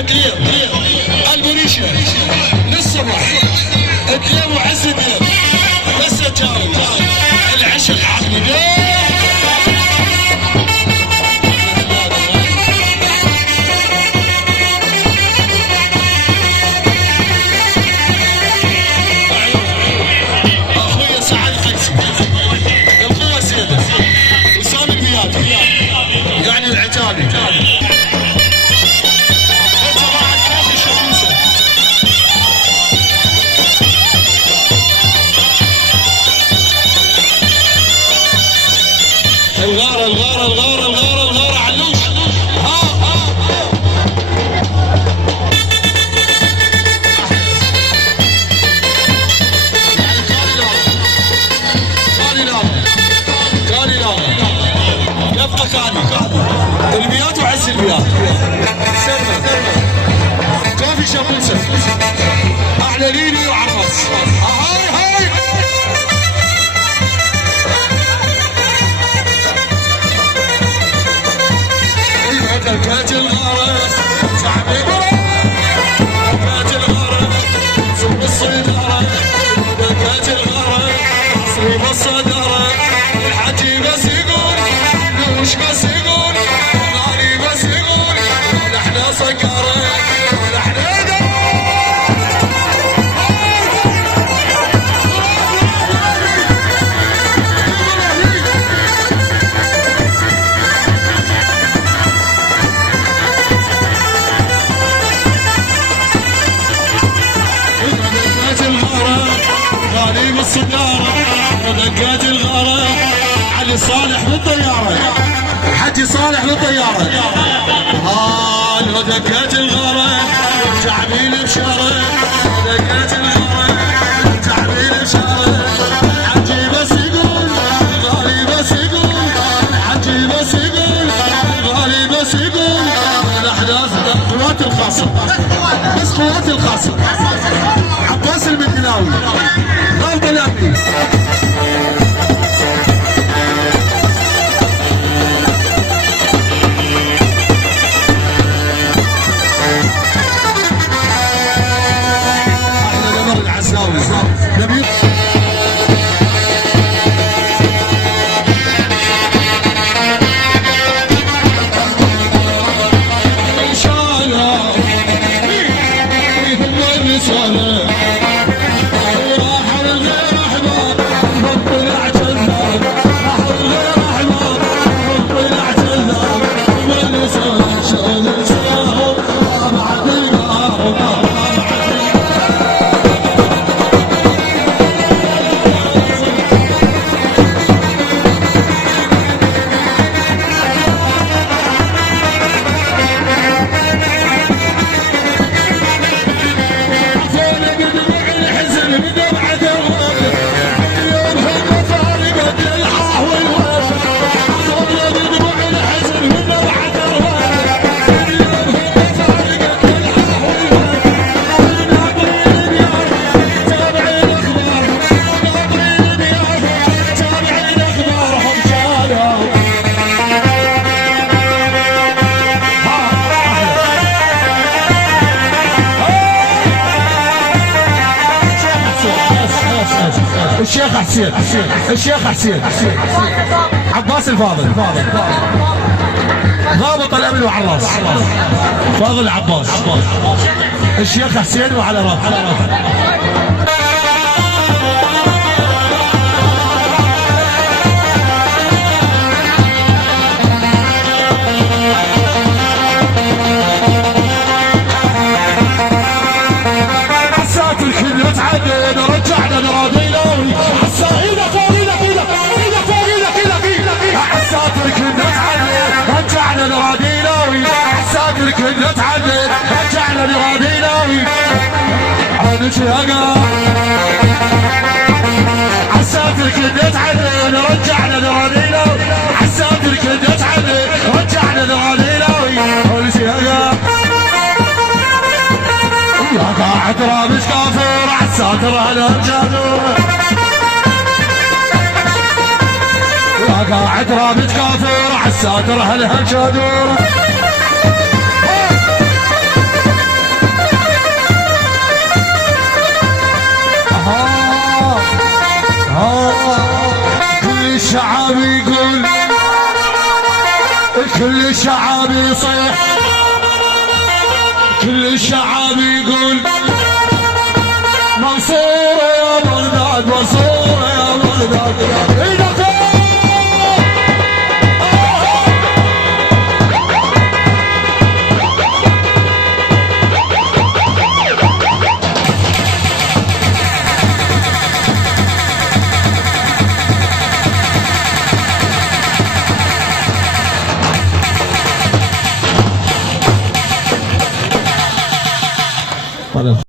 دليل البريشه للصبح دليل وعز دليل بس تجاوب العشق عقلي يعني العتابي الغارة الغارة الغارة الغارة الغارة علوش يبقى كاني البيات وعز البيات سرنا كافي شابوسة احلى ليلي وعرس هاي هاي دكات الغارة شعبي دكات الغارة صوب الصدارة دكات الغارة صوب الصدارة الحجي بس يقول وش بس يقول غالي بس يقول نحن سكرة نحن الصدارة ودقات الغارة علي صالح بالطيارة حجي صالح بالطيارة ودقات الغارة تعبيل بشارة ودقات الغارة تعبيل بشارة حجي بس يقول غالي بس يقول حجي بس يقول غالي بس يقول الأحداث قوات الخاصة بس قوات الخاصة عباس المديناوي غلط الأمني أحلى نمر العزاوي نبيل إن شاء الله يهم الرسالة الشيخ حسين الشيخ حسين عباس الفاضل ضابط الامن وعراس فاضل عباس الشيخ حسين وعلى راسه رجعنا نراديلوي حساينا فوق ايدك ايدك ايدك فوق ايدك ايدك ايدك حساتر كنا تعلم رجعنا نراديلوي حساتر كنا تعلم رجعنا نراديلوي عن شهقا حساتر كنا تعلم رجعنا نراديلوي حساتر كنا تعلم رجعنا نراديلوي عن شهقا يا قاعد رامش كافر عالساتر على الجادور يا قاعد رامش كافر عالساتر على الجادور يصيح كل الشعب يقول منصور يا بغداد منصور يا بغداد